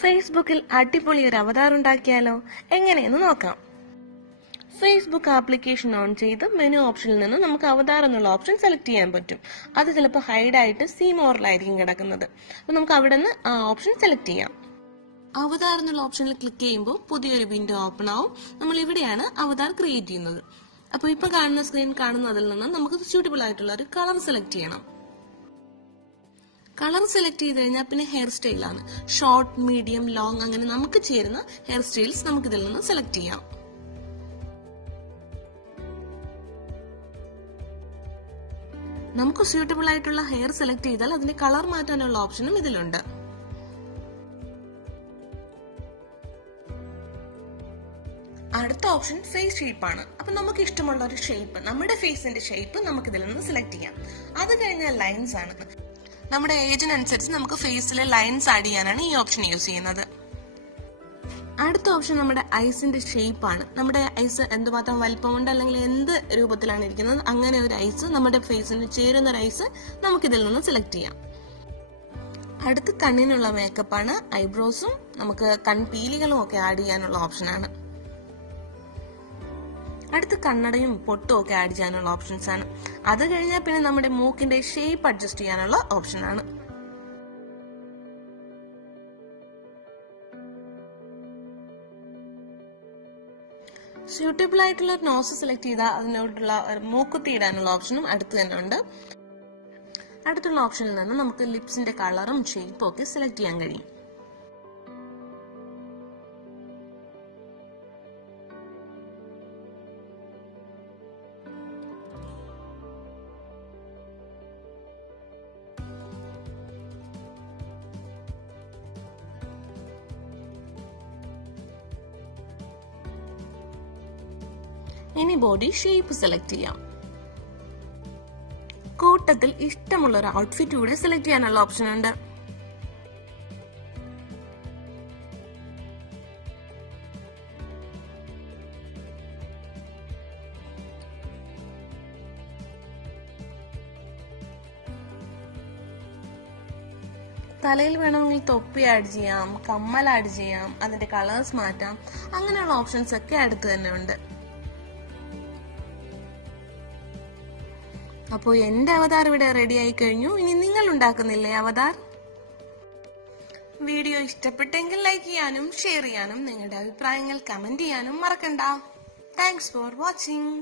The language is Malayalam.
ഫേസ്ബുക്കിൽ അടിപൊളി ഒരു അവതാർ ഉണ്ടാക്കിയാലോ? എങ്ങനെയെന്ന് നോക്കാം. ഫേസ്ബുക്ക് ആപ്ലിക്കേഷൻ ഓൺ ചെയ്ത് മെനു ഓപ്ഷനിൽ നിന്ന് നമുക്ക് അവതാർ എന്നുള്ള ഓപ്ഷൻ സെലക്ട് ചെയ്യാൻ പറ്റും. അത് ചിലപ്പോൾ ഹൈഡ് ആയിട്ട് സീ മോറിലായിരിക്കും കിടക്കുന്നത്. അപ്പൊ നമുക്ക് അവിടെ നിന്ന് ആ ഓപ്ഷൻ സെലക്ട് ചെയ്യാം. അവതാർ എന്നുള്ള ഓപ്ഷനിൽ ക്ലിക്ക് ചെയ്യുമ്പോൾ പുതിയൊരു വിൻഡോ ഓപ്പൺ ആവും. നമ്മൾ ഇവിടെയാണ് അവതാർ ക്രിയേറ്റ് ചെയ്യുന്നത്. അപ്പോൾ ഇപ്പൊ കാണുന്ന സ്ക്രീൻ കാണുന്നതിൽ നിന്ന് നമുക്ക് സ്യൂട്ടബിൾ ആയിട്ടുള്ള ഒരു കളർ സെലക്ട് ചെയ്യണം. കളർ സെലക്ട് ചെയ്ത് കഴിഞ്ഞാൽ പിന്നെ ഹെയർ സ്റ്റൈലാണ്. ഷോർട്ട്, മീഡിയം, ലോങ് അങ്ങനെ നമുക്ക് ചേരുന്ന ഹെയർ സ്റ്റൈൽസ് നമുക്ക് ഇതിൽ നിന്ന് സെലക്ട് ചെയ്യാം. നമുക്ക് സ്യൂട്ടബിൾ ആയിട്ടുള്ള ഹെയർ സെലക്ട് ചെയ്താൽ അതിന്റെ കളർ മാറ്റാനുള്ള ഓപ്ഷനും ഇതിലുണ്ട്. അടുത്ത ഓപ്ഷൻ ഫേസ് ഷേപ്പ് ആണ്. അപ്പൊ നമുക്ക് ഇഷ്ടമുള്ള ഒരു ഷേപ്പ്, നമ്മുടെ ഫേസിന്റെ ഷേപ്പ് നമുക്ക് ഇതിൽ നിന്ന് സെലക്ട് ചെയ്യാം. അത് കഴിഞ്ഞാൽ ലൈൻസ് ആണ്. നമ്മുടെ ഏജിനനുസരിച്ച് നമുക്ക് ഫേസിലെ ലൈൻസ് ആഡ് ചെയ്യാനാണ് ഈ ഓപ്ഷൻ യൂസ് ചെയ്യുന്നത്. അടുത്ത ഓപ്ഷൻ നമ്മുടെ ഐസിന്റെ ഷേപ്പ് ആണ്. നമ്മുടെ ഐസ് എന്തുമാത്രം വലിപ്പമുണ്ട് അല്ലെങ്കിൽ എന്ത് രൂപത്തിലാണ് ഇരിക്കുന്നത് അങ്ങനെ ഒരു ഐസ്, നമ്മുടെ ഫേസിന് ചേരുന്ന ഒരു ഐസ് നമുക്ക് ഇതിൽ നിന്ന് സെലക്ട് ചെയ്യാം. അടുത്ത് കണ്ണിനുള്ള മേക്കപ്പ് ആണ്. ഐബ്രോസും നമുക്ക് കൺപീലികളും ഒക്കെ ആഡ് ചെയ്യാനുള്ള ഓപ്ഷനാണ്. അടുത്ത് കണ്ണടയും പൊട്ടും ഒക്കെ ആഡ് ചെയ്യാനുള്ള ഓപ്ഷൻസ് ആണ്. അത് കഴിഞ്ഞാൽ പിന്നെ നമ്മുടെ മൂക്കിന്റെ ഷേപ്പ് അഡ്ജസ്റ്റ് ചെയ്യാനുള്ള ഓപ്ഷൻ ആണ്. സ്യൂട്ടബിൾ ആയിട്ടുള്ള ഒരു നോസ് സെലക്ട് ചെയ്താൽ അതിനോടുള്ള മൂക്കുത്തി ഇടാനുള്ള ഓപ്ഷനും അടുത്ത് തന്നെ ഉണ്ട്. അടുത്തുള്ള ഓപ്ഷനിൽ നിന്ന് നമുക്ക് ലിപ്സിന്റെ കളറും ഷേപ്പും ഒക്കെ സെലക്ട് ചെയ്യാൻ കഴിയും. ഇനി ബോഡി ഷേപ്പ് സെലക്ട് ചെയ്യാം. കൂട്ടത്തിൽ ഇഷ്ടമുള്ള ഒരു ഔട്ട്ഫിറ്റ് കൂടെ സെലക്ട് ചെയ്യാനുള്ള ഓപ്ഷൻ ഉണ്ട്. തലയിൽ വേണമെങ്കിൽ തൊപ്പി ആഡ് ചെയ്യാം, കമ്മൽ ആഡ് ചെയ്യാം, അതിന്റെ കളേഴ്സ് മാറ്റാം. അങ്ങനെയുള്ള ഓപ്ഷൻസ് ഒക്കെ അടുത്ത് തന്നെ ഉണ്ട്. അപ്പോൾ എന്റെ അവതാർ ഇവിടെ റെഡി ആയി കഴിഞ്ഞു. ഇനി നിങ്ങൾ ഉണ്ടാക്കുന്നില്ലേ അവതാർ? വീഡിയോ ഇഷ്ടപ്പെട്ടെങ്കിൽ ലൈക്ക് ചെയ്യാനും ഷെയർ ചെയ്യാനും നിങ്ങളുടെ അഭിപ്രായങ്ങൾ കമന്റ് ചെയ്യാനും മറക്കണ്ട. Thanks for watching.